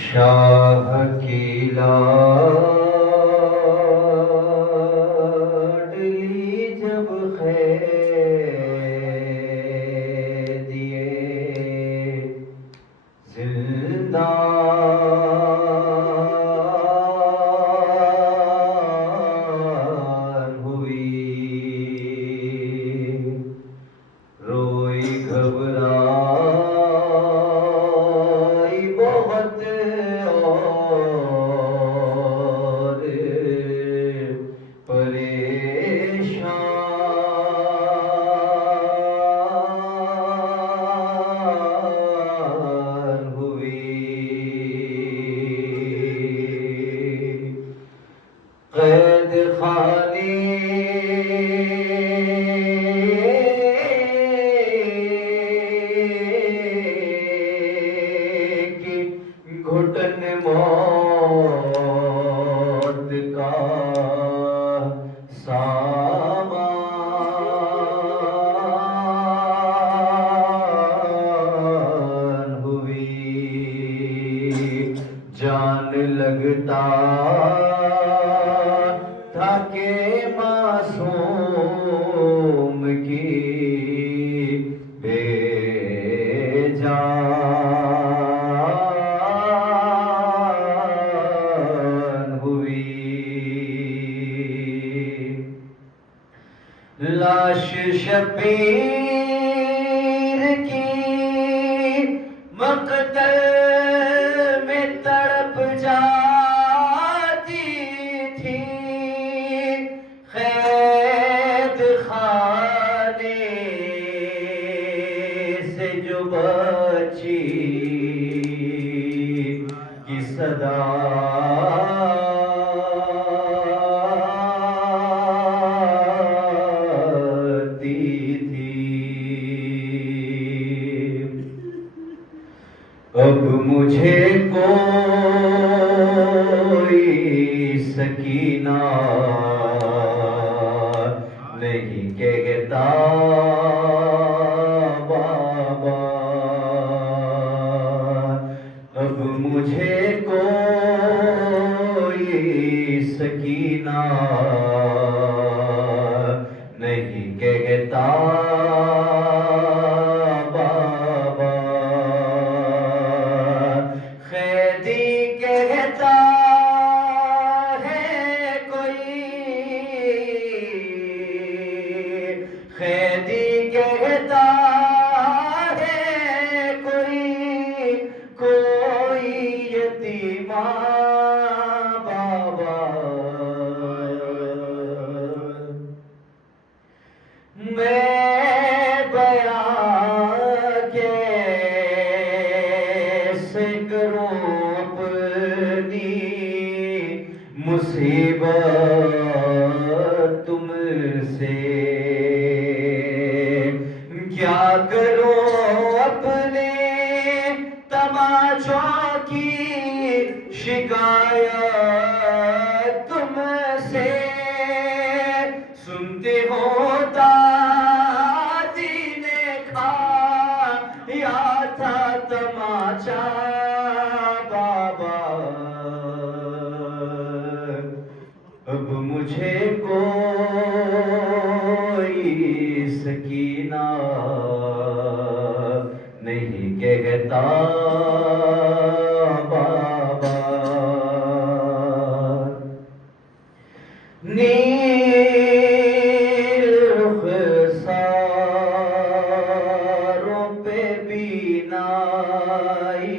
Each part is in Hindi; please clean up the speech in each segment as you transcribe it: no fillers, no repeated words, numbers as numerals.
शाह की लाडली जब खैर दिए जिंदान हुई, रोई घबराई बहुत और परेशान हुई। कैद खाने की घुटन मौत का सामान हुई। जान लगता था के मासूम की बेजान हुई। लाश शबीर की मकतल में तड़प जाती थी, कैद खाने से जो बची की सदा अब मुझे कोई सकीना नहीं कहता बाबा, अब मुझे कोई सकीना नहीं कहता बाबा। कैदी कहता है कोई, कैदी कहता है कोई, कोई यतीमा बाबा। मैं बयां कैसे करूं अपनी मुसीबत तुमसे, क्या करूं अपने तमाचों की शिकायत तुमसे। सुनते हो दादी ने खाया था तमाचा बाबा, अब मुझे कोई सकीना नहीं कहता बाबा। नील रुखसारों पे बीनाई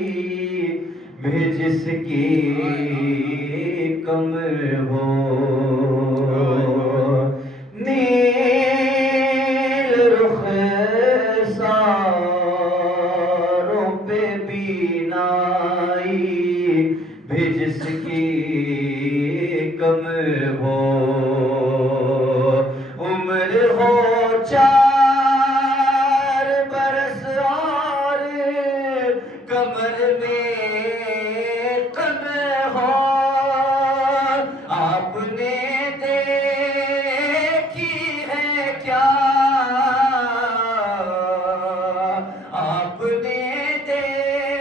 भी जिसकी कम हो, नील रुखसारों पे बीनाई भी जिसकी कम हो, उम्र हो 4 बरस और कमर में कम हो। आपने देखी है क्या, आपने देखी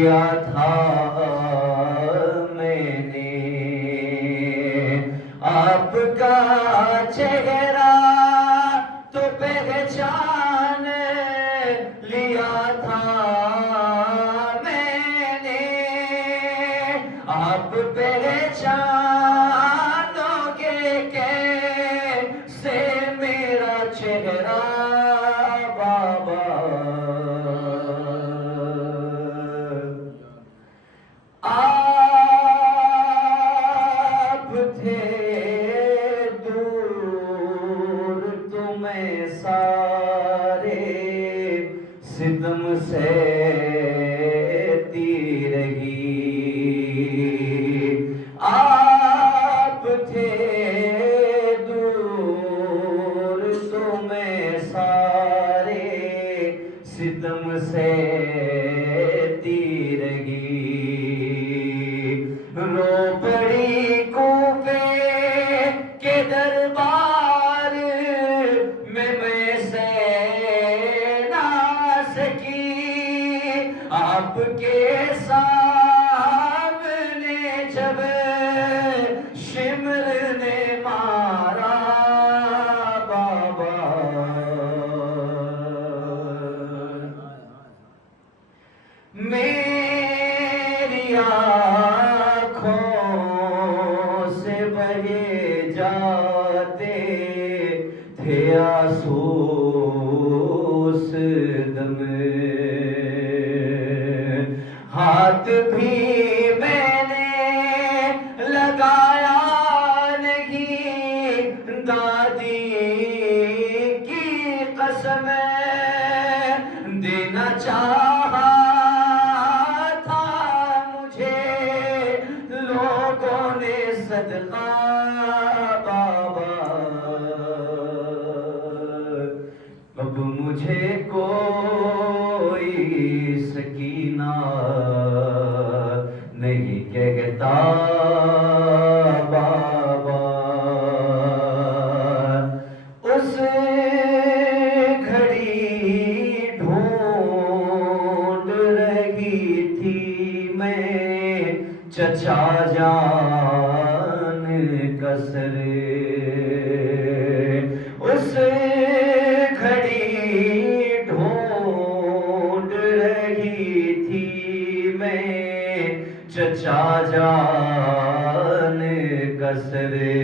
लिया था मैंने आपका चेहरा तो पहचान लिया था मैंने आप पहचानोगे कैसे मेरा चेहरा बाबा आप थे दूर तुम्हें सारे सितम से रही आप थे दूर तुम्हें सारे सितम से रही रो पड़ी कूफे के दरबार में मैं से ना सकी आपके सामने जब शिमर ने मारा बाबा मेरी आँखों से बहे जाते थे आंसू उस दम हाथ भी मैंने लगाया नहीं दादी की कसम देना चाहा था मुझे लोगों ने सदका बाबा अब मुझे कोई सकीना नहीं कहता बाबा उस घड़ी ढूंढ रही थी मैं चचा जान कसरे उस घड़ी ढूंढ रही थी मैं चचा जान कसरे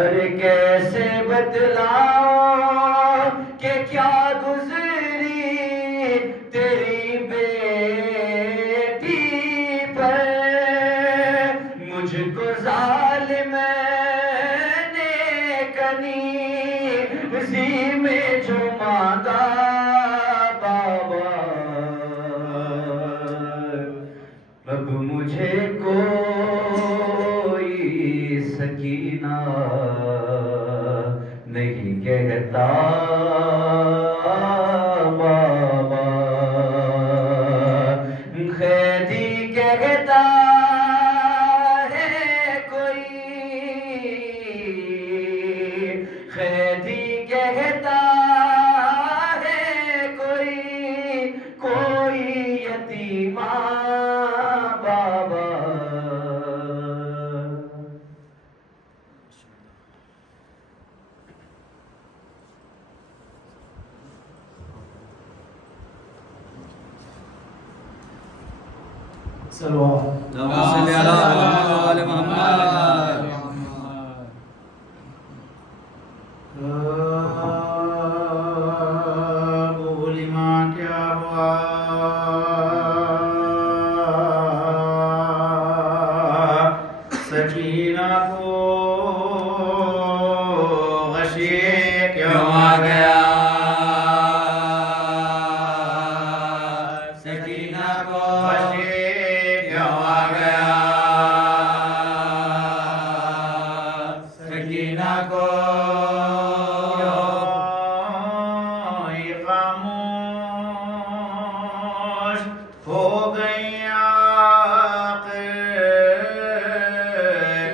अरे कैसे बतलाओ कि क्या गुजरी तेरी बेटी पर मुझको जालिम ने कनीज़ी में जो मांगा बाबा अब मुझे कोई सकीना नहीं कहता बाबा खैदी कहता है कोई खैदी कहता है कोई यतीमा बाबा बोलिमा क्या हुआ सकीना को गशिए क्यों आ गया सकीना को गशिए क्यों आ गया सकीना को खामोश हो गई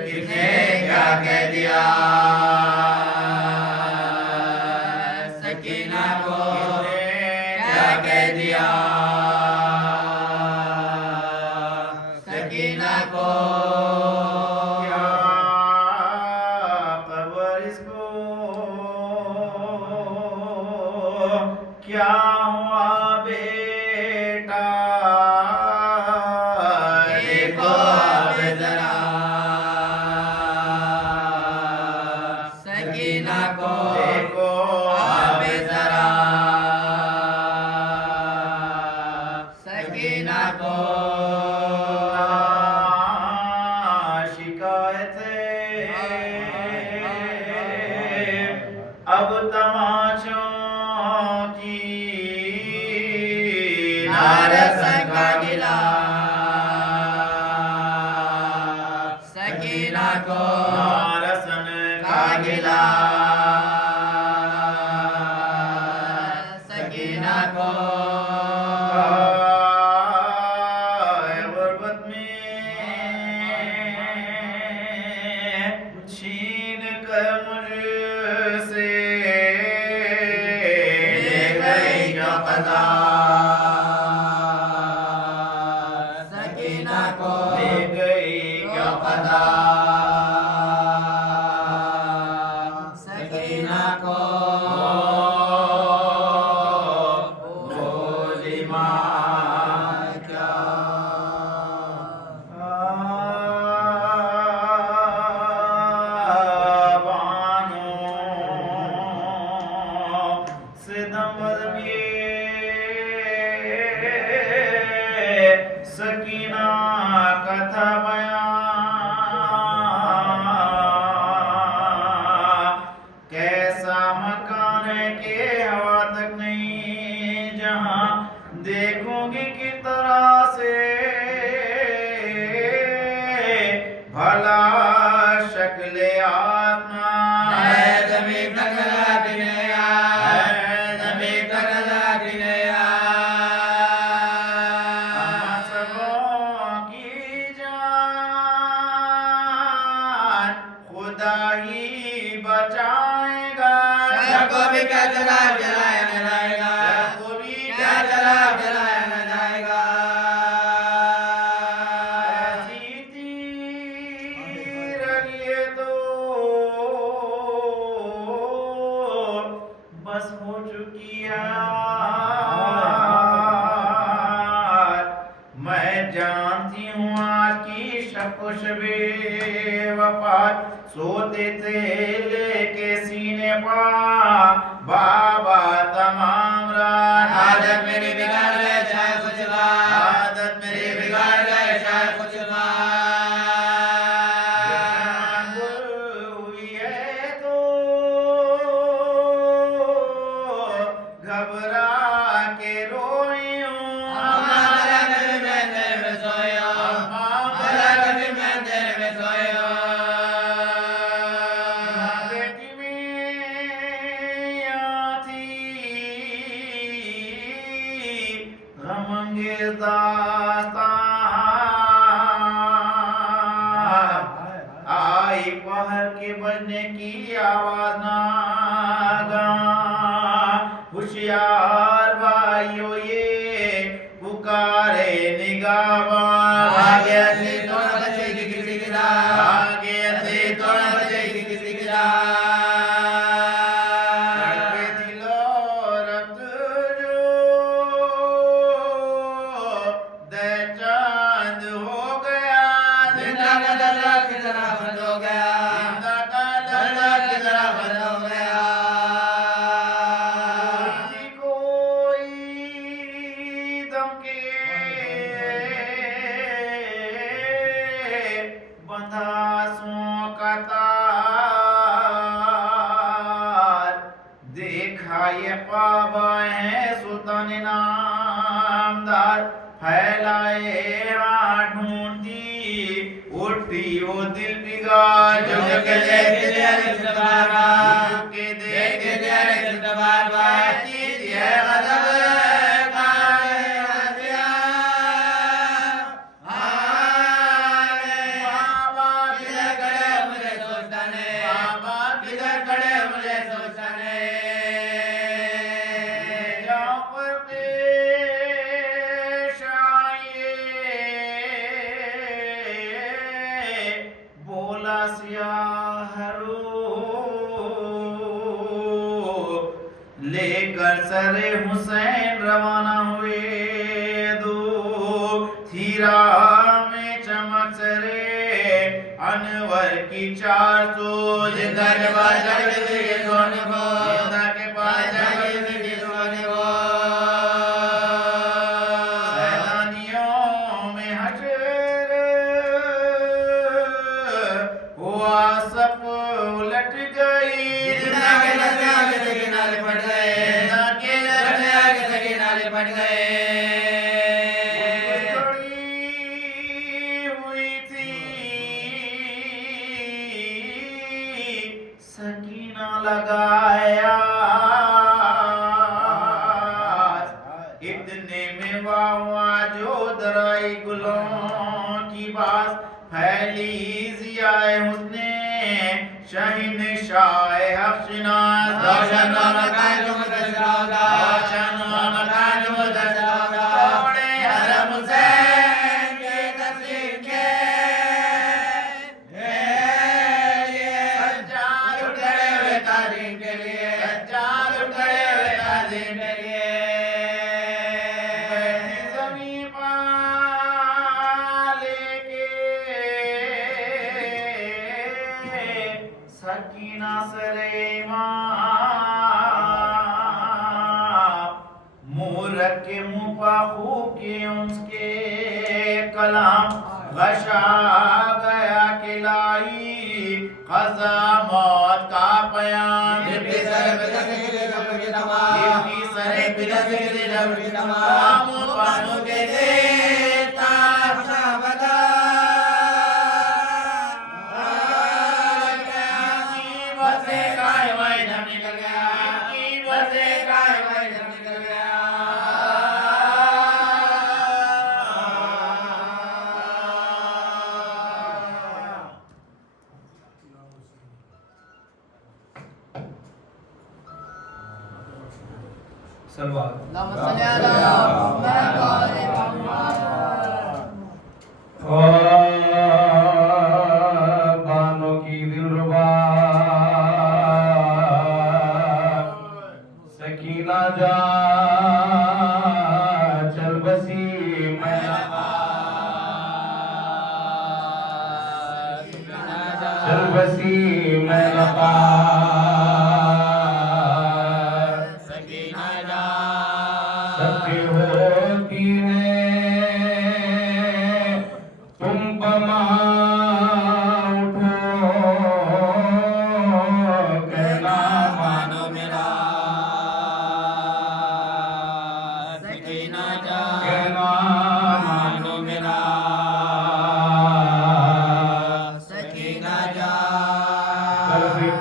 किसने क्या कह दिया सकीना को क्या कह दिया को शिकायतें अब तमाचों की नारसन का गिला सकीना को नारसन का गिला सकीना को गुर्बत में छीन कर मुझसे ले गई जो क़ज़ा सकीना को ले गई जो क़ज़ा सकीना को सकीना कथा बयां कैसा मकान है के हवा तक नहीं जहां देखोगे की तरह से भला शक्ल आत्मा है जमीन तक लागिनया है जमीन तक लागिनया बचाएगा सबको भी क्या जलाया न जाएगा सबको भी क्या जलाया न जाएगा ऐसी तीर ये तो बस हो चुकी यार मैं जानती हूँ आज की शब-ओ-शबे वफात सोते थे लेके सीने पा बाबा तमाम रात आदत मेरी बिगाड़ गए चाहे कुछ आदत मेरी बिगाड़ गए चाहे कुछ हुई है तो घबरा के रोई हूँ हमारा घर में तेरे में सोया हमारा घर में तेरे में सोया आई पहर के बजने की आवाज नागा होशियार भाइयों ये पुकारे निगाहबान आगे से तोड़ बचेगी किसी की राह आगे से तोड़ बचेगी किसी की राह देखा ये पाबा है सुल्तान नामदार फैलाए ढूंढती उठी वो दिल बिगाड़ जो के देख लेकर सरे हुसैन रवाना हुए दो थीरा में चमक सरे अनवर की 400 जिंदा के पास जाके सोने को जिंदा के पास जाके सोने को सैलानियों दराई गुलों की बात फैली जियाए हुस्ने शहीन शाह हफ्शिनास रोशन मकान जो मुदशरादा रोशन मकान जो मुदशरादा तोड़े हरम हुसैन के तस्वीर के सज्जाद उठे हुए ताज़ीम के लिए सज्जाद उठे हुए ताज़ीम के लिए ज़मीन लेके सकीना सरे मूरख के मुँह पर खूब के उसके कलाम गशा गया कि लाई क़ज़ा मौत का पयाम लिपटी सरे बिलस के जबर की तमाम पानों के देता बता बसे काय वाई धम निकल गया बसे काय वाई धम निकल गया सलवात बानों की दिलरुबा सकीना जा चल बसी मैं चल बसी मैं लगा सबकी होती है तुम बमा उठो कहना मानो मेरा कहना मानो मेरा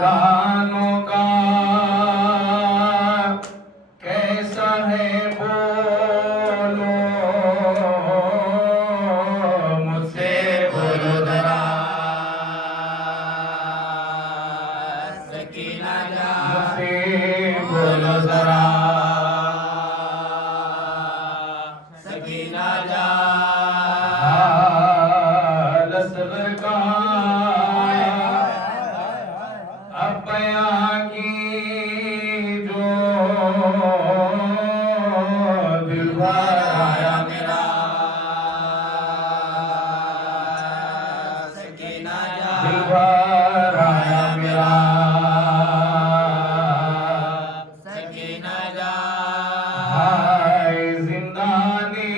कानों का कैसा है बोलो मुझसे बोलो जरा मुझसे बोलो जरा हाल असग़र का अब बयां की जो दिलबर आया मेरा दिलबर आया मेरा हाय जिंदानी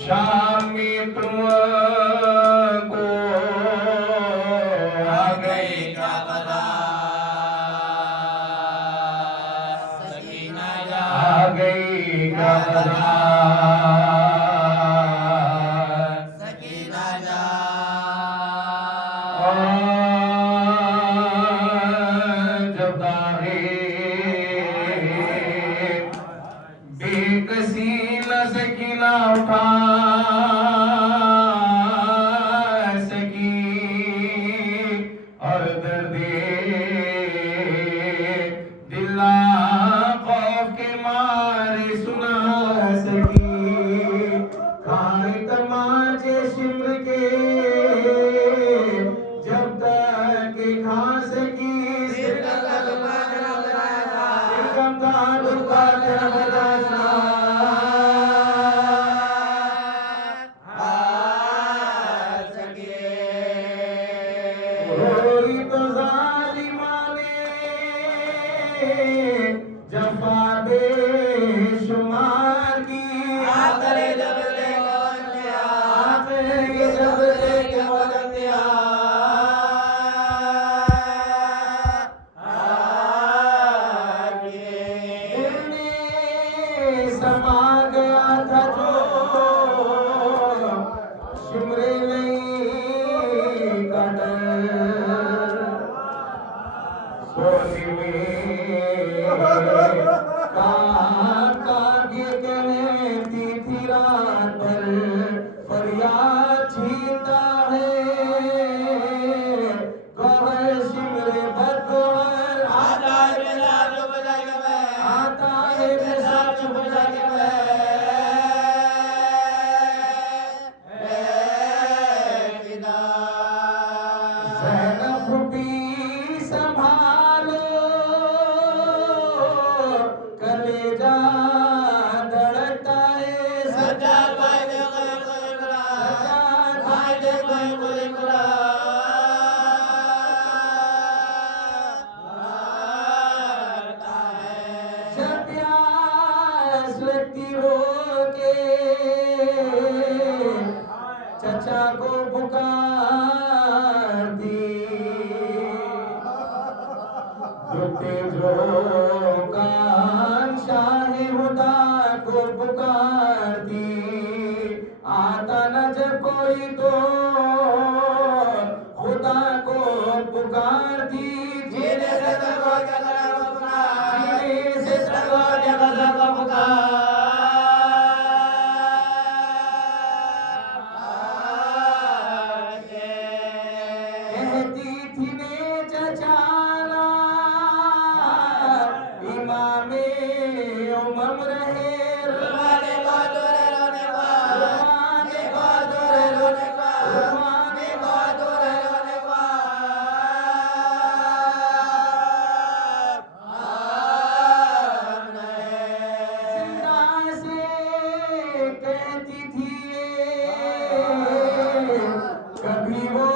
शामी तुमको आ गई क्या पता आ गई क्या पता जब दाहे बेकसी न सकीना उठा सकी और दर्दे दिला खौफ के मारे सुना सकी खाए तमाचे शिम्र के जब तक खा सकी सिरकम का दुखा तेरा बदाशा रात पर फरियाद छीनता है गौहर शिमरे बदगौहर आता है बेजा चुप जाके मैं आता है बेजा चुप जाके मैं संभालो कलेजा धड़कता है सजा फायदे जब प्यास लगती हो के चचा को पुकार दी कान शाह हुदा को पुकार दी आता न जब कोई तो खुदा को पुकार दी जीने से दरवाजा का पुकार जीने से दरवाजा का पुकार कहती थी ने चचाना इमामे उमम रहे रुमाने को दूर रोने को रुमाने को दूर रोने को रुमाने को दूर रोने को जिंदा से कहती थी कभी वो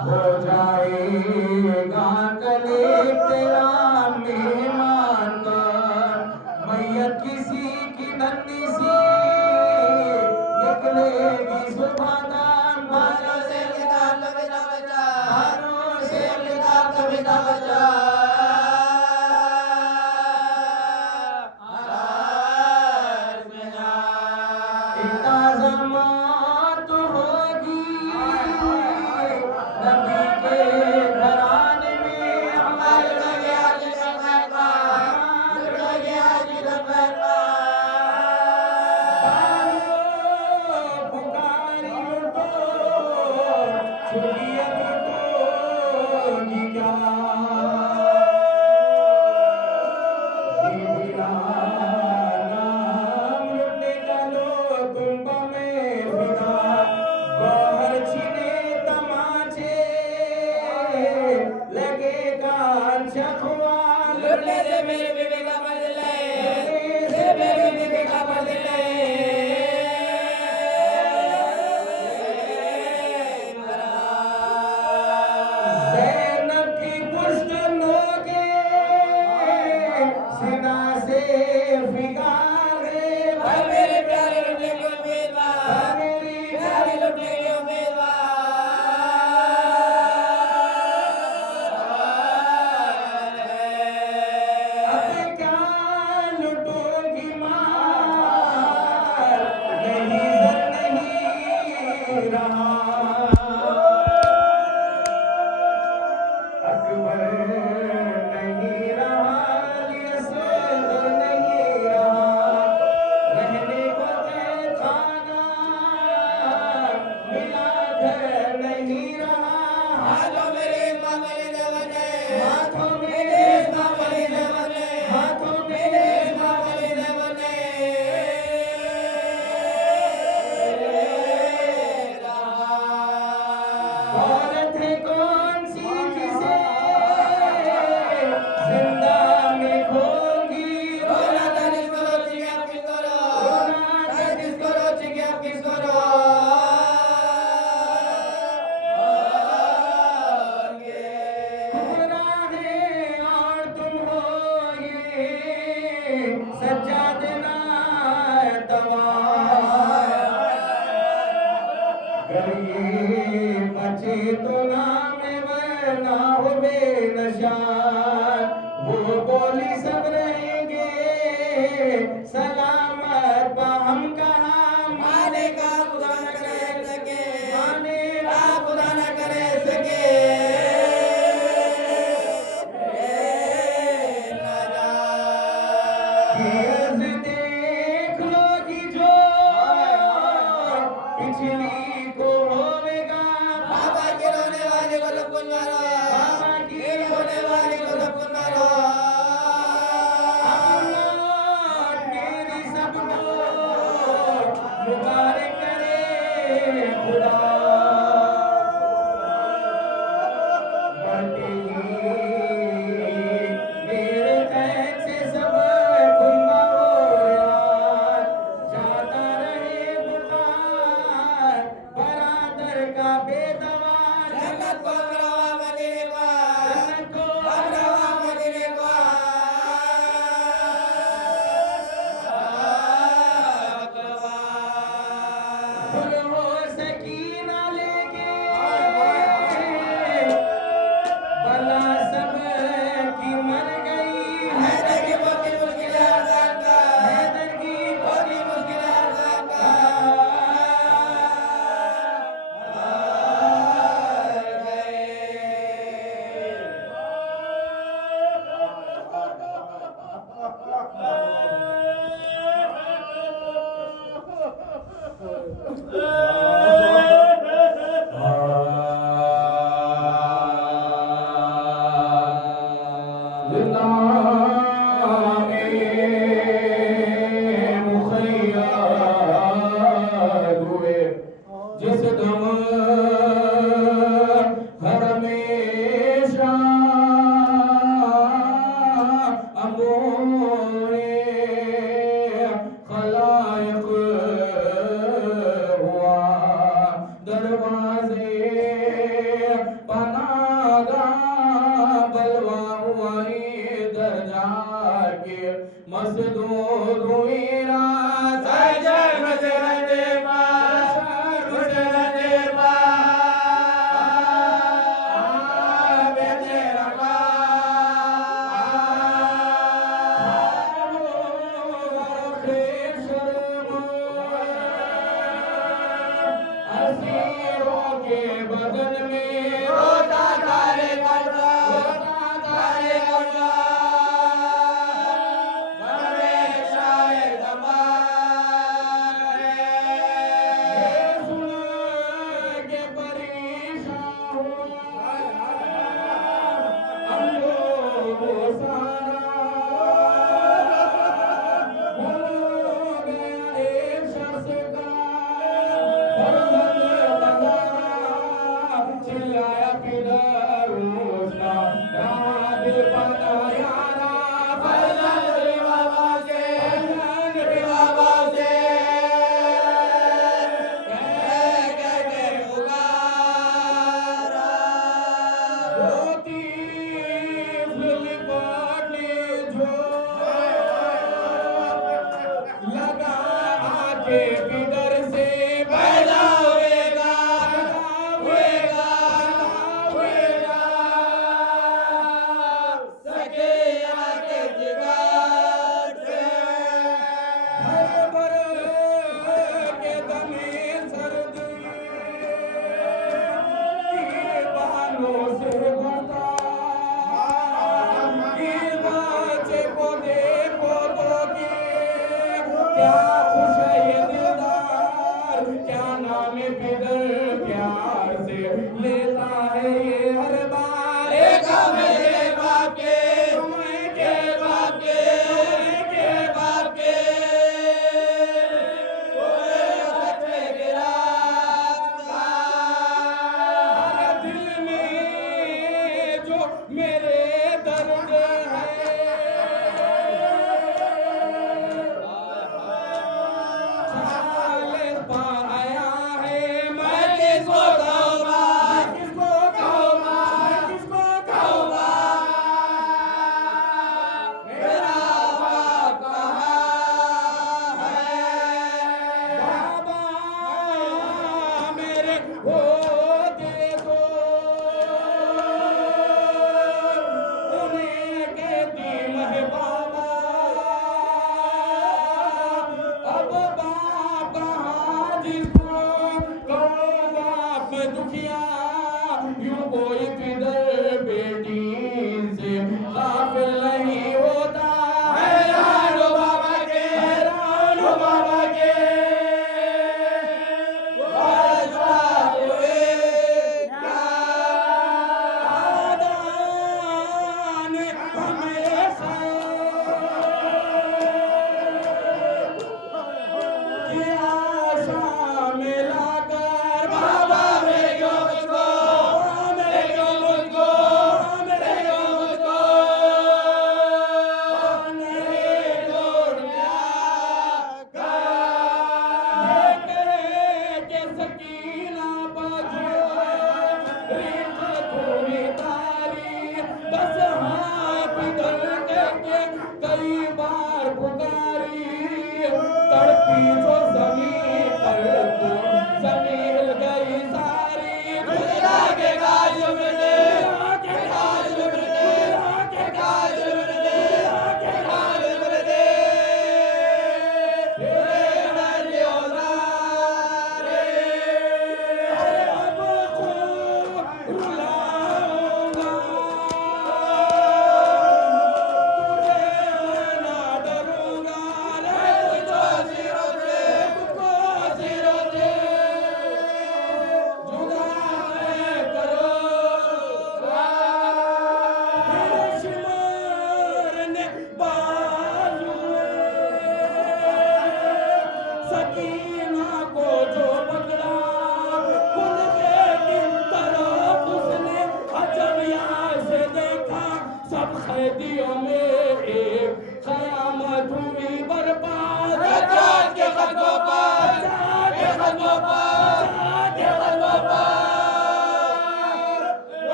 हो जाएगा कले तेरा मेहमान का मैयत किसी की नन्ही सी निकलेगी सुबह दाम बालों से किताब कविता बचा बालों से किताब कविता बचा बचे तो नाम वरना हो बेनशान वो बोली सब रहेंगे सलामत हम कहाँ माने का खुदा न करे सके माने का खुदा न करे सके खेज देख लोगी जो पिछली को होवेगा बाबा की रोने वाली को लपन मारो बाबा की रोने वाली को लपन मारो मेरी सबको मुबारक करे खुदा बढ़ते ही मेरे कैद से सब खुलवा हो यार जाता रहे बुखार बरादर का बेदवार जन्नत को रवा मदीने को जन्नत को रवा मदीने को फुल हो सकीना लेके बला सब की मर गई हैदर की बहुत मुश्किल आसान का हैदर की बहुत मुश्किल आसान का जिस दम हर हमेशा अमोए खलायक हुआ दरवाजे पनागा बलवा हुआ इधर जाके मसदूर हुईरा साजर मजरने के बदन में रोता तारे करता तारे करता हमेशा दमा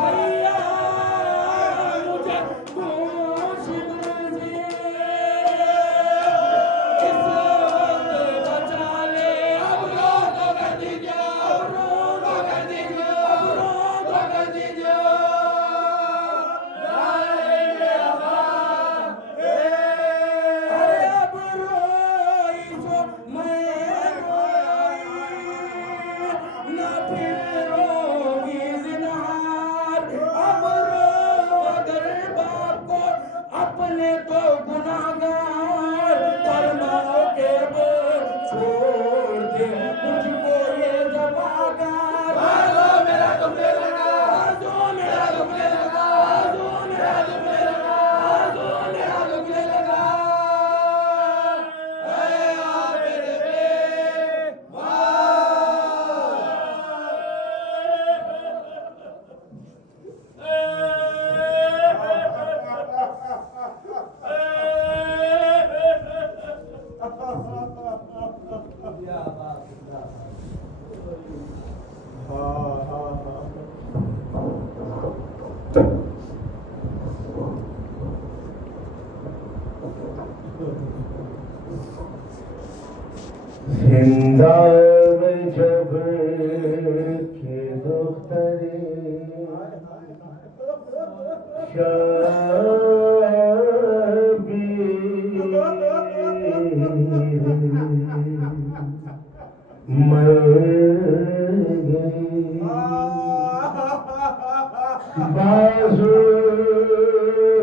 भैया मुझे मुश्किल से इस वक्त बचा ले। अब रो तो कर दीजिए, अब रो तो कर दीजिए, अब रो तो कर दीजिए। अरे अब रोई तो मैं रोई, न फिर रोगी ज़िन्हार। अब रो अगर बाप को अपने तो गुनाहगार, फरमाओ के वो छोड़ दे मुझको ये जवाकार। आजो मेरा दुखने लगा, आजो मेरा दुखने लगा, आजो मेरा दुखने लगा, आजो मेरा दुखने लगा। जिंदा में जब के दुख्तरे मर गई बाजू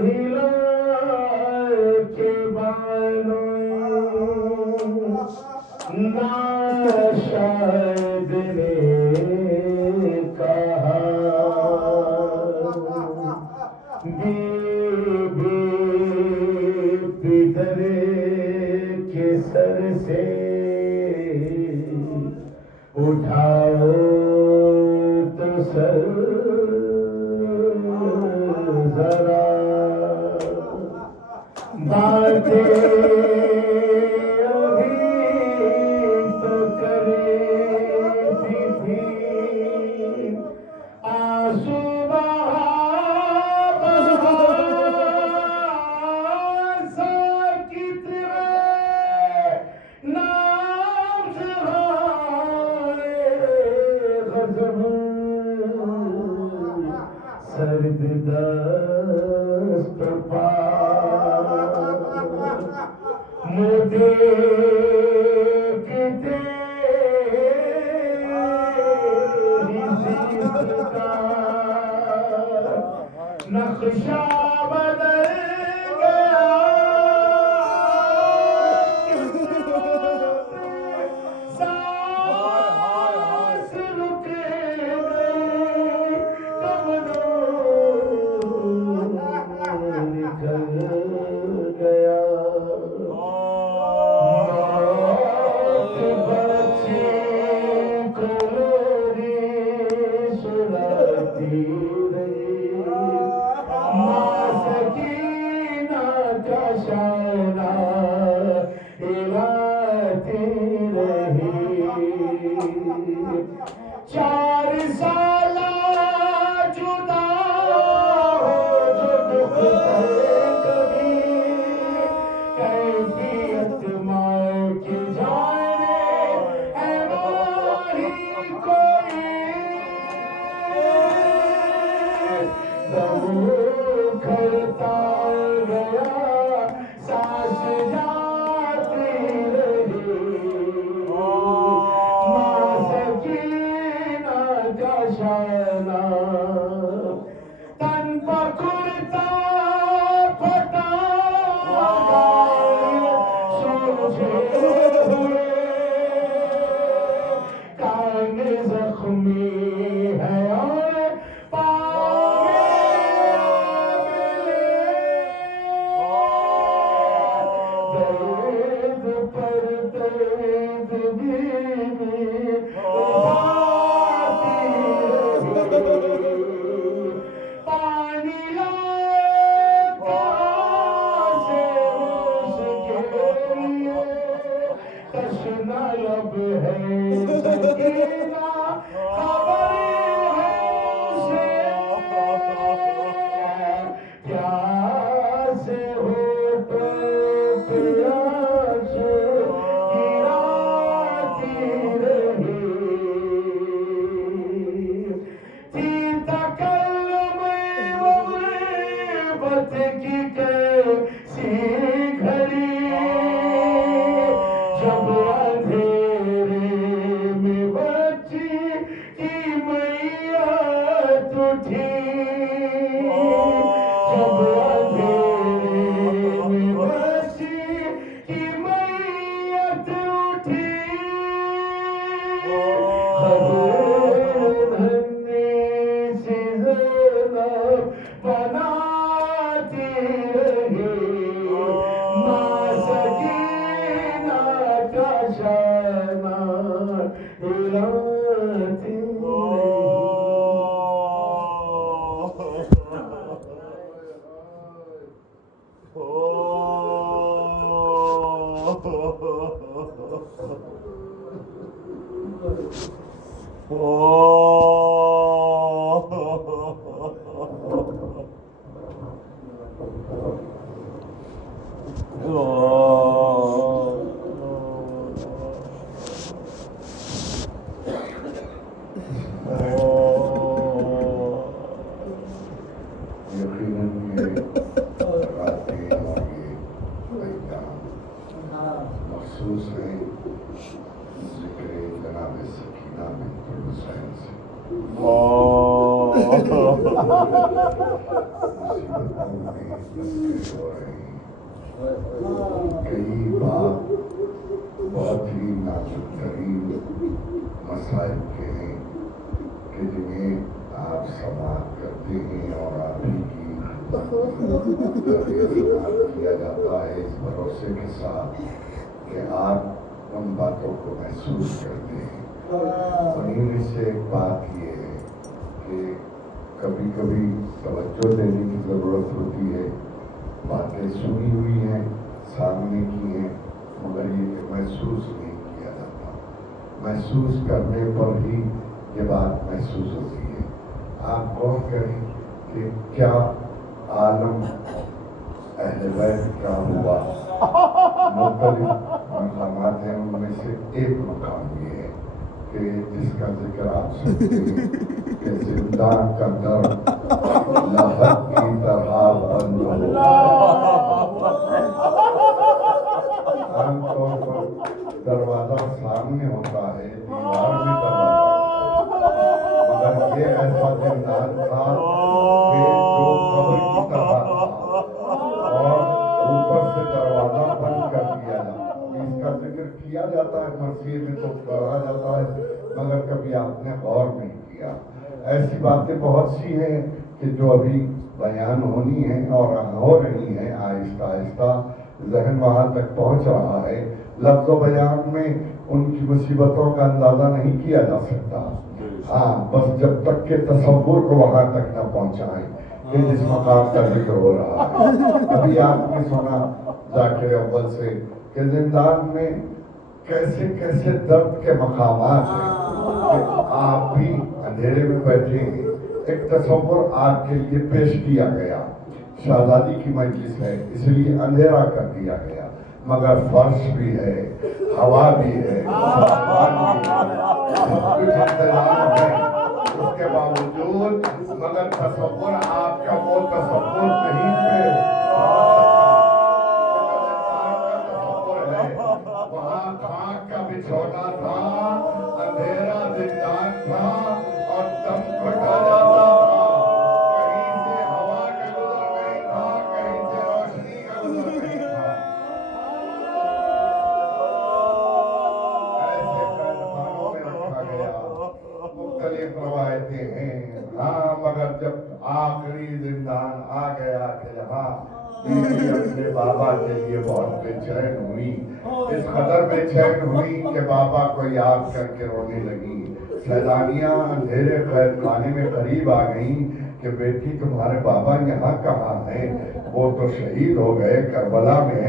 हिला के बालों ना शायद ने कहा बीबी पितरे के सर से उठाओ तो सर जरा बातें सर्द दस्त पा मुझे किते का नक्शा बदल गया सांस रुक गई निकल गया मौत बच्चे को मेरी सुनाती रही माँ सकीना का शाना हिलाती रही 4 साल जुदा हो जो दुख कभी कैफियत माँ की जाने है माही कोई दम करता गया सांस जाती रही माँ सकीना का शाना तन पकड़ता फटा सूझे हुए कान जख्मी है और पाँव दर्द पर दर्द बीवी उठाती रही पानी ला यकीनन ये रातें और ये अय्याम मखसूस हैं जिक्र जनाब सकीना बिन्त हुसैन से। मुसीबतों में तस्करी हो रही हैं। कई बार बहुत ही नाजुक तरीन मसाइल के हैं कि जिन्हें आप समाप्त करते हैं और आप ही की किया जाता है इस भरोसे के साथ कि आप उन बातों को महसूस करते हैं। उन्हीं से एक बात ये है कि कभी कभी तवज्जो देने की ज़रूरत होती है। बातें सुनी हुई हैं, सामने की हैं, मगर ये महसूस नहीं किया जाता। महसूस करने पर ही ये बात महसूस होती है। आप गौर करें कि क्या आलम अहले बैत का हुआ। मुख्तलिफ मकामात हैं, उनमें से एक मकाम ये है कि जिसका जिक्र आप सुनते हैं कि जिंदा का दर लहर की तरह बंद हो। आमतौर पर दरवाजा सामने होता है, दीवार में दरवाजा होता है, मगर ये ऐसा जिंदान था कि जो कब्र की तरह था और ऊपर से दरवाजा बंद कर दिया जाता। इसका जिक्र किया जाता है, मसीह में तो पढ़ा जाता है, मगर कभी आपने गौर नहीं किया। ऐसी बातें बहुत सी हैं कि जो अभी बयान होनी है और हो रही हैं, आहिस्ता आहिस्ता जहन वहाँ तक पहुँच रहा है। लफ्ज़ बयान में उनकी मुसीबतों का अंदाज़ा नहीं किया जा सकता। हाँ, बस जब तक के तसव्वुर को वहाँ तक न पहुँचाएं कि जिस मकाम का जिक्र हो रहा है। अभी आपने सुना जाकिर अव्वल से कि जिंदान में कैसे कैसे दर्द के मकामात हैं कि आप भी अंधेरे में बैठे हैं। एक तस्वुर आपके लिए पेश किया गया, शहजादी की मजलिस है इसलिए अंधेरा कर दिया गया, मगर फर्श भी है, हवा भी है, उसके बावजूद मगर तस्वुर आपका वो तस्वुर नहीं पे वहाँ खाक का बिछौना था, अंधेरा जिंदान था और दम घुटा जाता था। कहीं से हवा का गुजर नहीं था, कहीं से रोशनी का गुजर नहीं था। ऐसे पैमानों में रखा गया। मुख्तलिफ रवायतें हैं, हाँ, मगर जब आखिरी जिंदान आ गया कि जहाँ अपने बाबा के लिए बहुत बेचैन हुई, इस कदर बेचैन हुई कि बाबा को याद करके रोने लगी। सैलानियां अंधेरे कैद खाने में करीब आ गई कि बेटी तुम्हारे बाबा यहाँ कहाँ हैं? वो तो शहीद हो गए करबला में।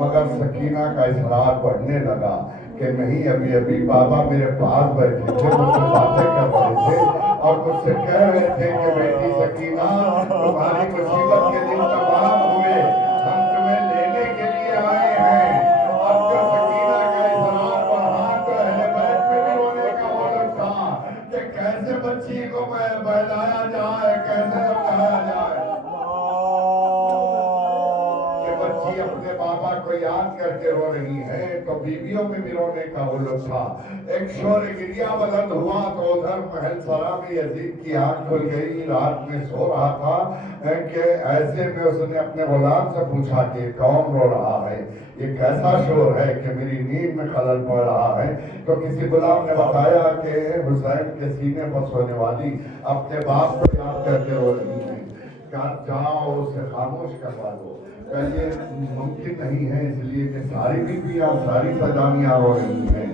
मगर सकीना का इसरार बढ़ने लगा कि नहीं, अभी अभी बाबा मेरे पास बैठे थे, मुझसे बातें कर रहे थे और मुझसे कह रहे थे कि बेटी सकीना तुम्हारी मुसीबत के दिन तमाम हुए, हम तुम्हें लेने के लिए आए हैं। और जो सकीना का इसरार बढ़ा तो अहले बैत में भी रोने का औरत था कि कैसे बच्ची को बहलाया जाए, कैसे समझाया जाए। ये बच्ची अपने बाबा को याद करके रो रही है तो बीवियों में भी रोने का उलझ था। एक शोर गिरिया बुलंद हुआ तो उधर महल सरा में यजीद की आंख खुल गई। रात में सो रहा था कि ऐसे में उसने अपने गुलाम से पूछा कि कौन रो रहा है, ये कैसा शोर है कि मेरी नींद में खलल पड़ रहा है। तो किसी गुलाम ने बताया कि हुसैन के सीने पर सोने वाली अपने बाप को याद करके रो रही है, जाओ उसे खामोश करवा दो। ये मुमकिन नहीं है, इसलिए कि सारी बीबियां सारी सजानियां हो रही हैं।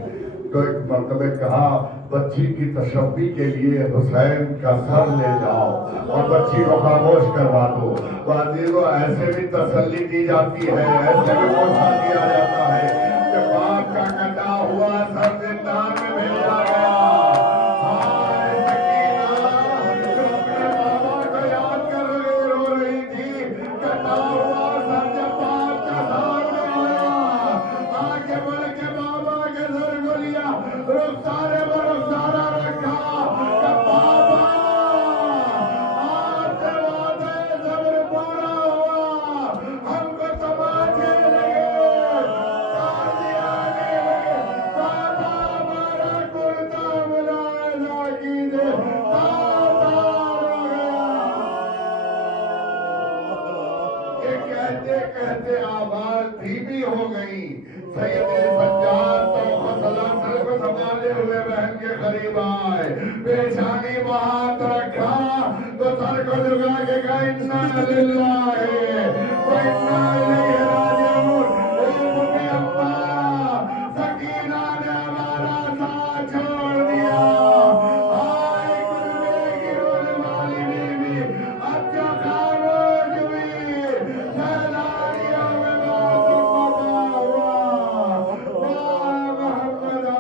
तो एक मर्तबे कहा बच्ची की तशब्बी के लिए हुसैन का सर ले जाओ और बच्ची को खामोश करवा दो। वाजिबो ऐसे भी तसल्ली दी जाती है, ऐसे भी पहुंचा दिया जाता है कि बाप का कटा हुआ सर जिंदान में भेजा गया। कहते कहते आवाज धीमी हो गई। सैयद सज्जाद तो मसला सर को संभाले हुए बहन के करीब आए, पेशानी बात रखा तो सर को झुका के कहा इन्ना लिल्लाहि व इन्ना इलैहि राजिऊन। ओ मुन्नी अम्मा, सकीना ने हमारा साथ छोड़ दिया। हाय गुजरे की रोने वाली बीवी अब जो खामोश हुई, सैलानियों में मासूम हुआ। वाह मोहम्मदा,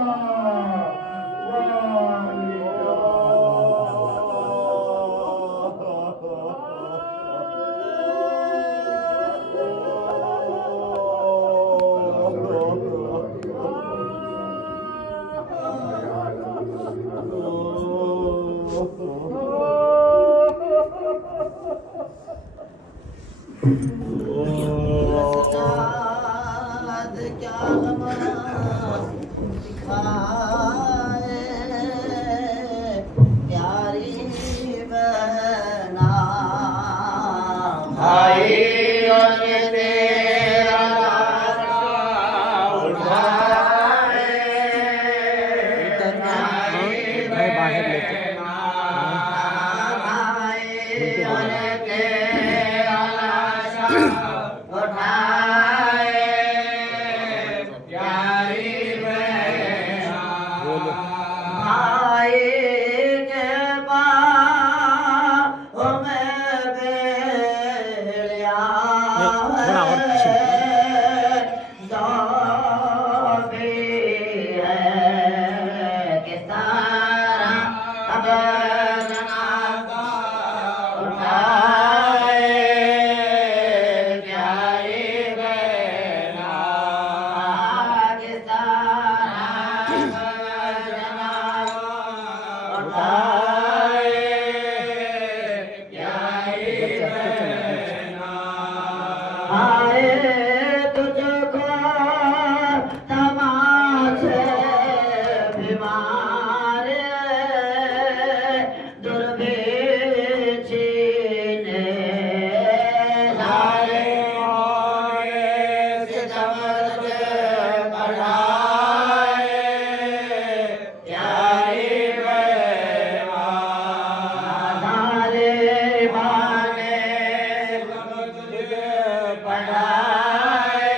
सजाद क्या दिखाए प्यारी बहना भाई और तेरा लाशा उठाए, मैं बाहर लेके भाई और तेरा लाशा उठाए प्यारी बहना भाई के बाहों में बेड़िया ज़ौफ़ी है कि सारा अब जनाज़ा उठाए प्यारी बहना कि सारा अब जनाज़ा उठाए प्यारी बहना। आए तुझको तमाशे बीमार दुर्भिक्षी ने लाए सितम से बढ़ाए प्यारी बहना सारे माने बढ़ाए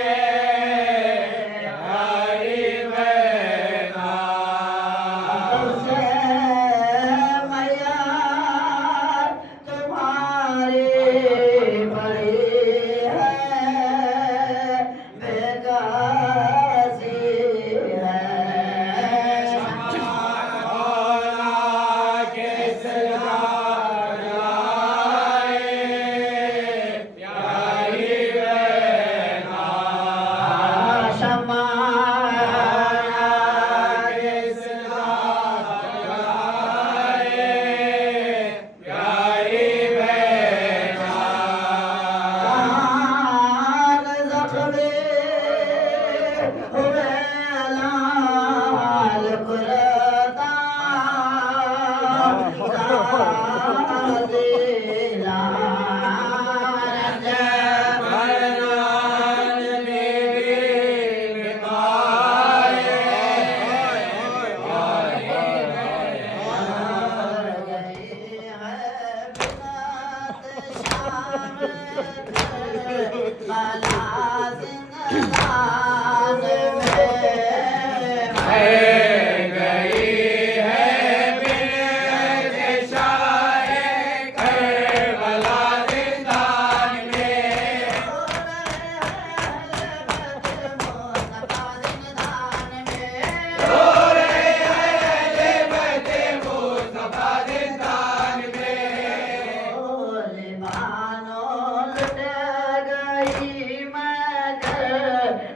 प्यारी बहना तुझसे मैया तुम्हारी बड़ी है बेकसी है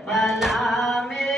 भला में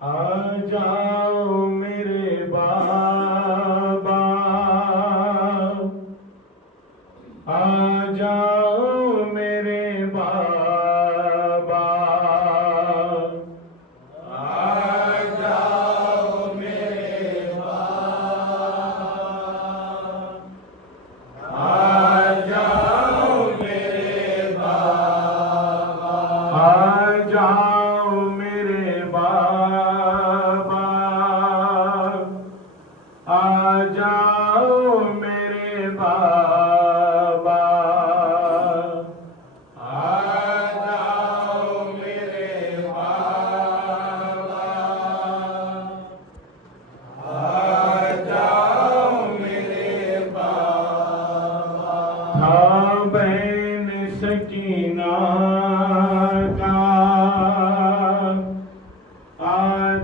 आ जाओ मेरे बाबा, आ जाओ मेरे बाबा, आ जाओ मेरे बाबा, आ जाओ मेरे बाबा, आ जाओ मेरे बाबा, आ जाओ मेरे बाबा, आ जाओ मेरे बाबा, आ जाओ मेरे बाबा। था बहन सकीना का, आ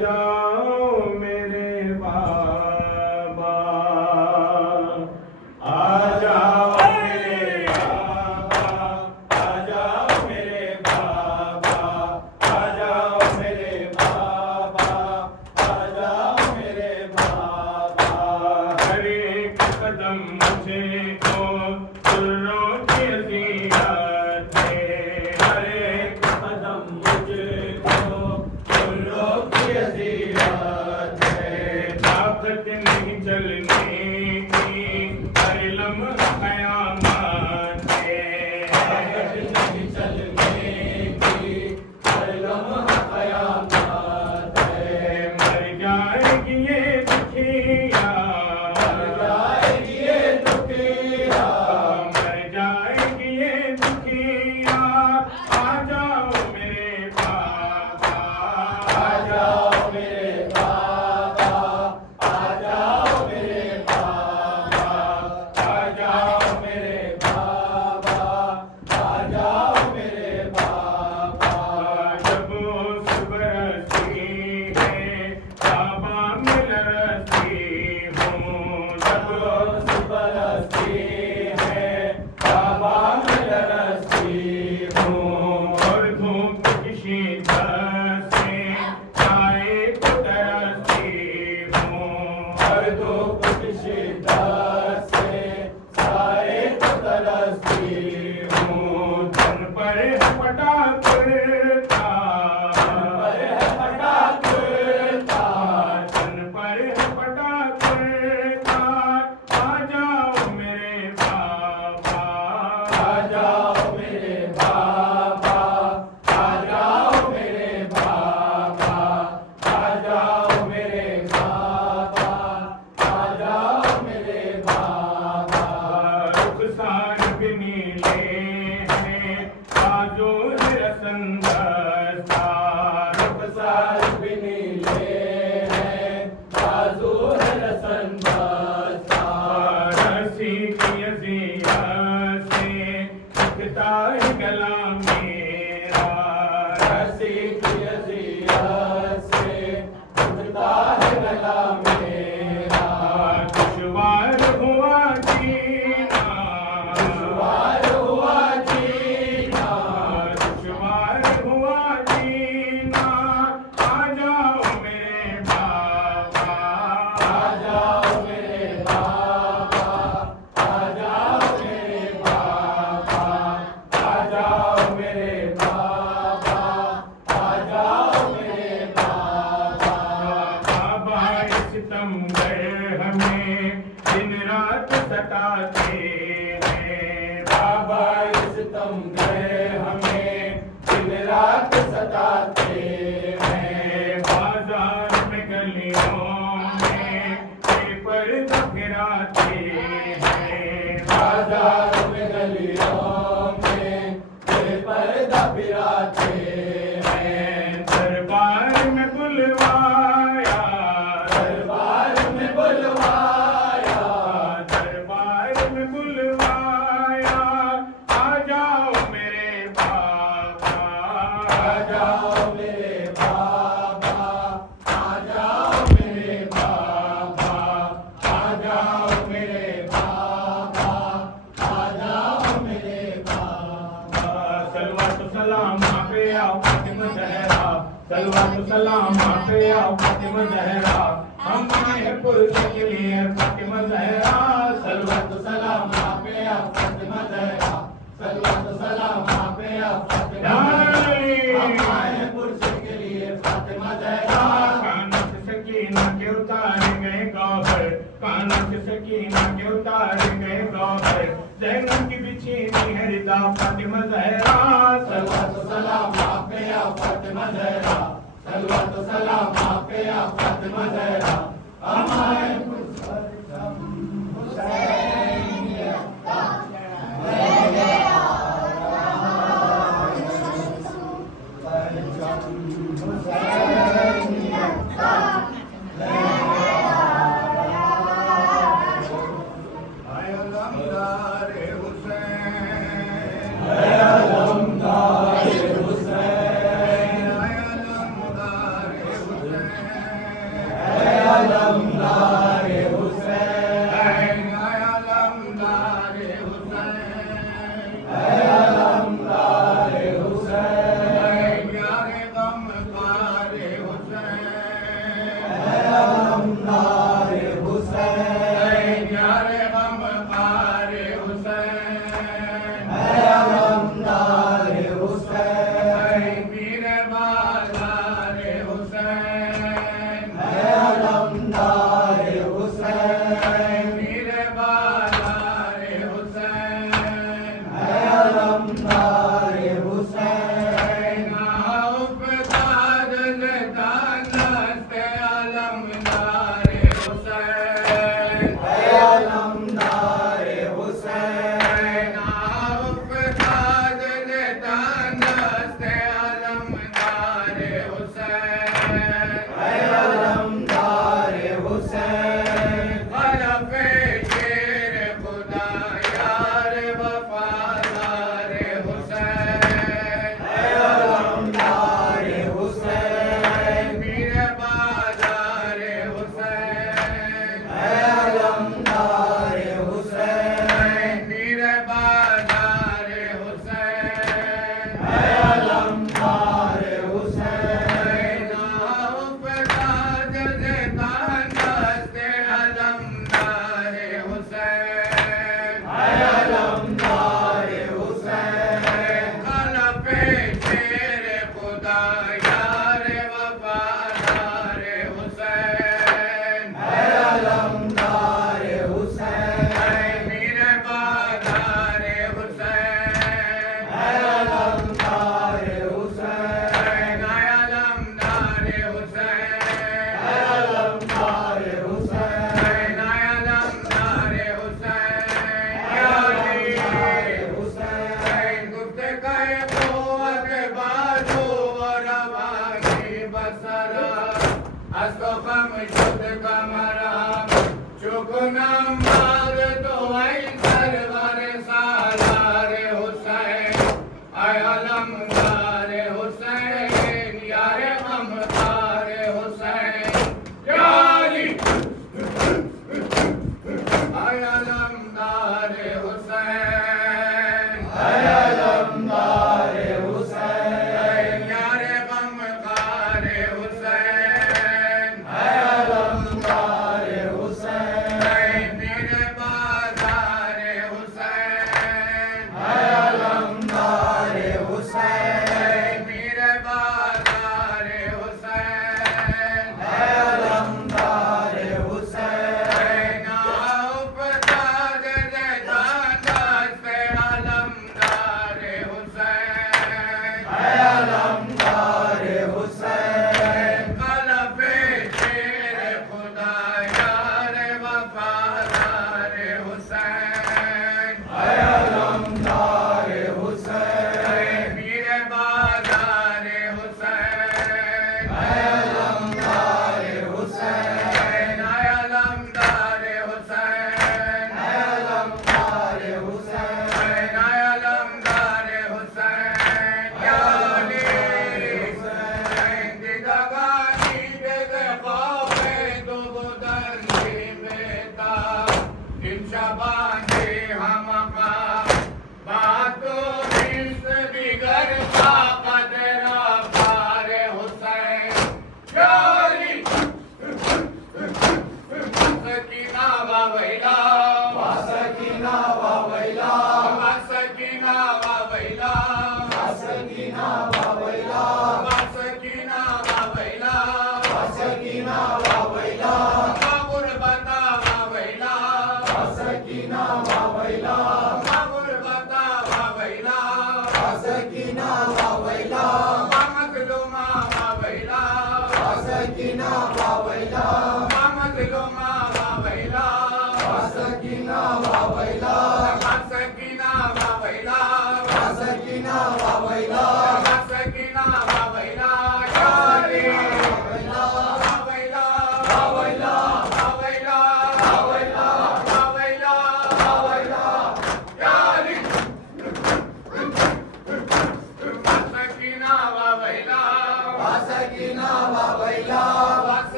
जाओ मेरे बाबा, आ जाओ मेरे बाबा, आ जाओ मेरे बाबा, आ जाओ मेरे बाबा, आ जाओ मेरे बाबा। हर एक कदम मुझे को तुर्रों की अज़ियत है, हर एक कदम मुझे को तुर्रों की अज़ियत है। ताकत नहीं चलने की, हर लम्हा क़यामत है, ताकत नहीं चलने की, हर लम्हा क़यामत है। मर जाएगी ये दुखिया, मर जाएगी ये दुखिया, मर जाएगी ये दुखिया। आ जाओ मेरे बाबा, आ जाओ मेरे बाबा, आ जाओ मेरे बाबा, आ जाओ मेरे बाबा, आ जाओ मेरे बाबा। जब उस बरसी है बाबा मिल रसी हूँ, जब उस बरसी है बाबा मिल रसी हूँ। और धूप की शीतल से चाय को तरसती हूँ, और धूप की शीतल से चाय को तरसती हूँ। तन पर है पटा कुर्ता, तन पर है पटा कुर्ता, तन पर है पटा कुर्ता। आ जाओ मेरे बाबा, आ जाओ मेरे बाबा, आ जाओ मेरे बाबा, आ जाओ मेरे बाबा, आ जाओ मेरे बाबा। रुखसार भी नीले हैं, बाजू है रसंदसा, रुखसार भी नीले हैं, बाजू है रसंदसा। रसी की अज़ियत से दिखता है गला मेरा, रसी की अज़ियत से दिखता है गला मेरा। दुश्वार हुआ जीना, दुश्वार हुआ जीना, दुश्वार हुआ जीना। आ जाओ मेरे बाबा, आ जाओ मेरे बाबा, आ जाओ मेरे बाबा, आ जाओ मेरे बाबा, आ जाओ मेरे बाबा। बाबा सितमगर हमें दिन रात सताते हैं, बाबा सितमगर हमें दिन रात सताते हैं। बाजार में गलियों में बेपर्दा फिराते हैं, बाजार में गलियों में बेपर्दा फिराते हैं। दरबार में बुलवाया, दरबार में बुलवाया, दरबार में बुलवाया। आ जाओ मेरे बाबा, आ जाओ मेरे बाबा, आ जाओ मेरे बाबा, आ जाओ मेरे बाबा, आ जाओ मेरे बाबा। सलवात सलाम पे आओ फातिमा ज़हरा, सलवात सलाम आप पे आओ फातिमा ज़हरा हम आए पुरसे के लिए फातिमा ज़हरा सलवात सलाम आप पे आओ फातिमा ज़हरा सलवात सलाम आप पे आओ फातिमा ज़हरा हम आए पुरसे के लिए फातिमा ज़हरा कानत सकीना के उतारे गए गौहर कानत सकीना के उतारे गए गौहर ज़ैनब की बिछी है रिदा फातिमा ज़हरा सलवात सलाम आप पे आओ फातिमा ज़हरा सलवात सलाम आप पे आओ फातिमा ज़हरा हमारे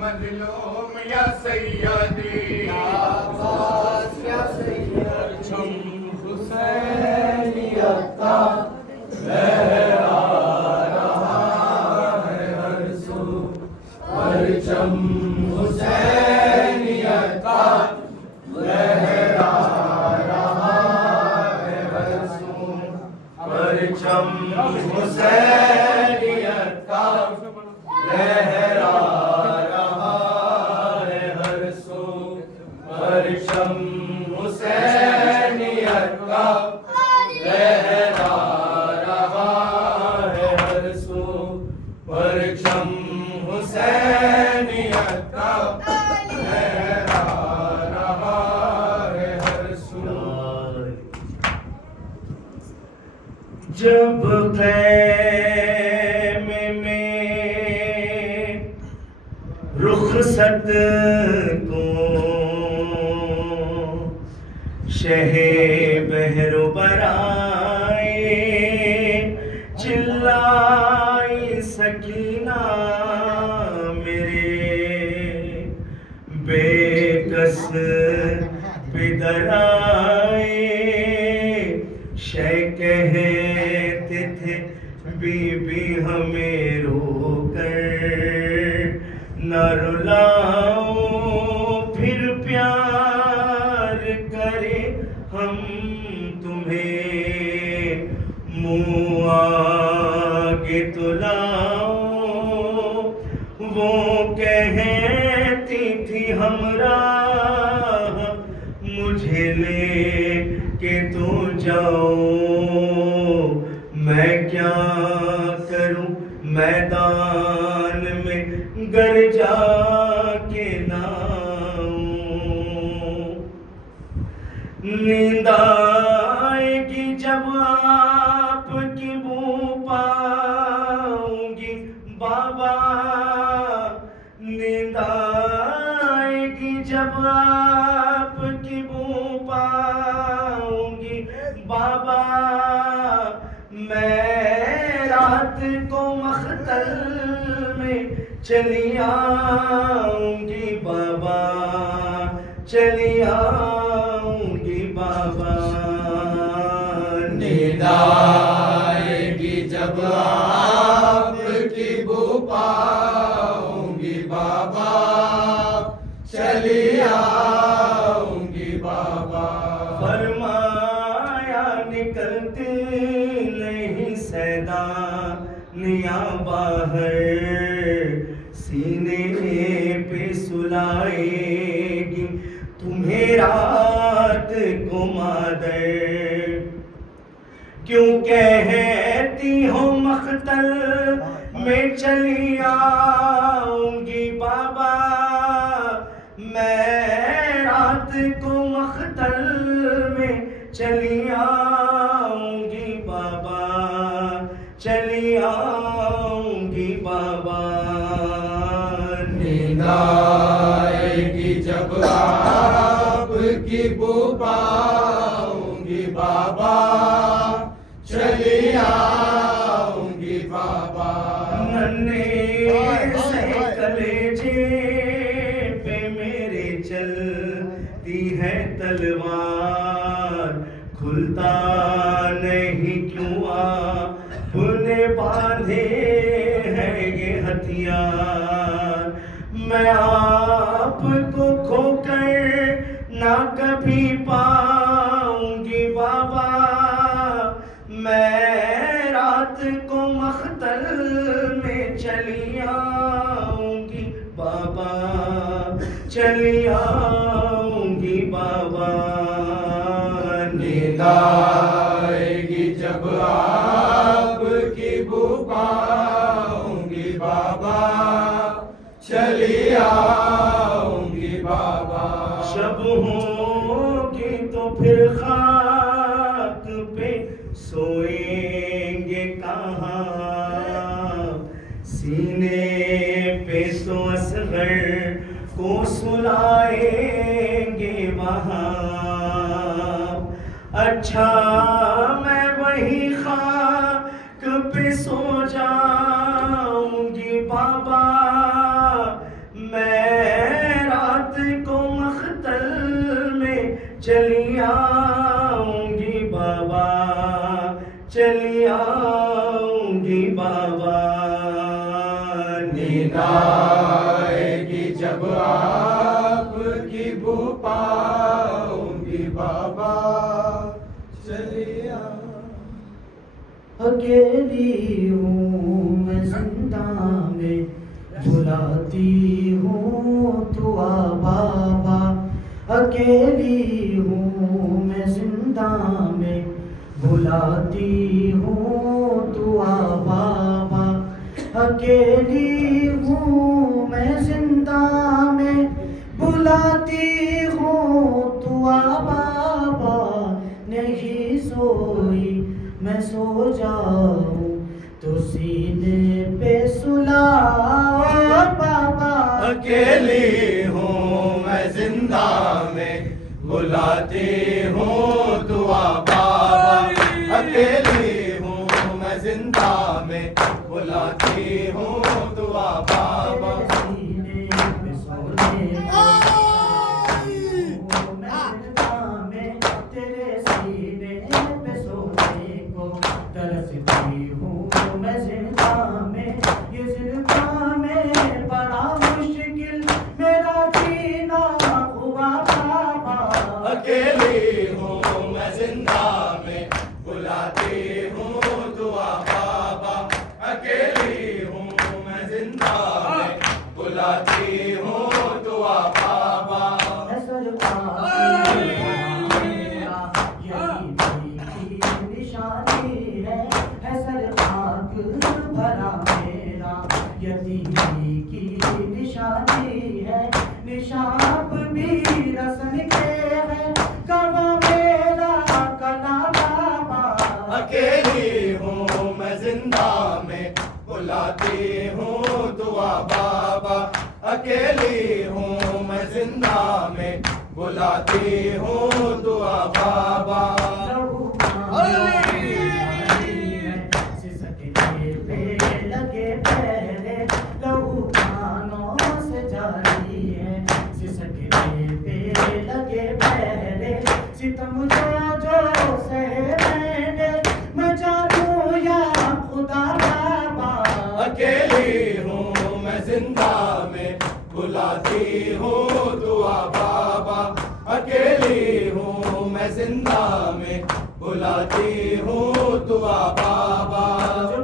मजलूम या सैयदी परचम हुसैनियत का लहरा रहा है हर सू परचम हुसैनियत का लहरा रहा है हर सू परचम हुसैनियत का लहरा रहा है हर सू परचम हुसैनियत का लहरा रहा है हर सू परचम हुसैनियत का लहरा रहा है हर सू जब ख़ैमे में रुखसत को शहे बहरो बराए चिल्लाई सकीना मेरे बेकस पिदराए शय कहते थे बीबी हमें रोकर न रुलाओ फिर प्यार करे हम तुम्हें मुँह आगे तो लाओ वो कहती थी हमराह मुझे ले के तो जाओ मैं क्या करूं मैदान में गर जाके नाऊं नींद आएगी जब आपकी बू पाऊंगी बाबा नींद आएगी जब आपकी बू पाऊंगी बाबा मैं रात को मख्तल में चली आऊंगी बाबा चली आऊंगी बाबा नींद आएगी जब आपकी बू पाऊंगी बाबा चली आऊंगी बाबा फरमाया निकलते नहीं सैदा निया बाहर सीने पे सुलाएगी तुम्हें रात को मादर क्यों कहती हो मख्तल में चली आऊंगी बाबा मैं रात को मख्तल में चली आऊंगी बाबा चली आऊंगी बाबा नींद आएगी जब आपकी बू पाऊंगी बाबा चली आऊंगी बाबा नन्हे से कलेजे पे मेरे चलती है तलवार खुलता नहीं क्यों आपने बांधे हैं ये हथियार मैं आपको खोकर ना कभी पाऊंगी बाबा मैं रात को मख्तल में चली आऊंगी बाबा चली आऊंगी बाबा नींद आएगी जब आपकी बू पाऊंगी बाबा चली आऊंगी बाबा शब होगी तो फिर खाक पे सोएंगे कहाँ सीने पे तो असगर को सुलाएंगे वहाँ अच्छा मैं वही खाक पे सो जाऊंगी बाबा नींद आएगी जब आपकी बू पाऊंगी बाबा चलिया। अकेली हूँ मैं जिंदा में बुलाती हूँ तू आ बाबा। अकेली हूँ मैं जिंदा में बुलाती हूँ तू आ बाबा। अकेली हूँ मैं जिंदा में बुलाती हूँ तू आ बाबा। नहीं सोई मैं सो जाऊं तो सीने पे सुलाओ बाबा। अकेली हूँ मैं जिंदा में बुलाती हूँ दुआ बाबा। अकेली हूँ मैं जिंदा में बुलाती हूँ दुआ बाबा। सीने पे सोने को मैं जिंदा में तेरे सीने पे सोने को तरसती हूँ मैं जिंदा में। ये जिंदा में बड़ा मुश्किल मेरा जीना हुआ बाबा। अकेली हूँ मैं जिंदा में बुलाती हूँ दुआ बाबा। अकेली हूँ मैं जिंदा में बुलाती हूँ दुआ बाबा। निशानी है सरकार भरा मेरा यतीमी की निशानी है। निशाब भी रसन के है कवा मेरा कला बाबा। अकेली हूँ मैं जिंदा में बुलाती हूँ दुआ बाबा। अकेली हूँ मैं जिंदा में बुलाती हूँ दुआ बाबा। लगे पहले लहू कानों से जारी है। सिसकने पे लगे पहले सितम जो सहे मैंने मैं जानू या खुदा बाबा। अकेली हूँ मैं जिंदा में बुलाती हूँ दुआ बाबा। अकेली हूँ मैं जिंदा में बुलाती हूँ दुआ बाबा। जो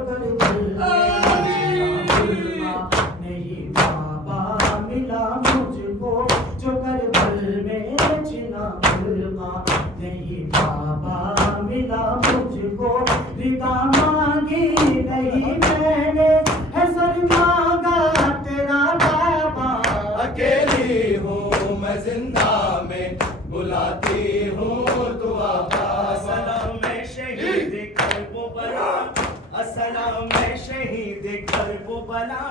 नहीं बाबा मिला मुझको जो करबल में छिना खुलवा। नहीं बाबा मिला मुझको रिदा मांगी नहीं मैंने है सर मांगा तेरा बाबा। अकेली हूँ मैं जिंदा में बुलाती हूँ दुआ बाबा। सलाम शहीद करबला, अस्सलाम शहीद करबला,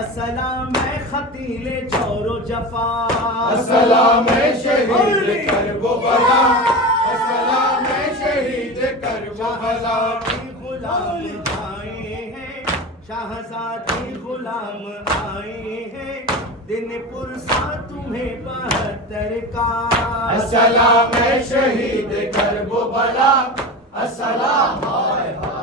अस्सलाम खतीले जोरो जफा। अस्सलाम शहीद करबला, अस्सलाम शहीद करबला। गुलाम आए हैं, शाहजादी गुलाम आए हैं, दिन पुरसा तुम्हें 72 का। अस्सलाम शहीद करबला, अस्सलाम हाय हाय।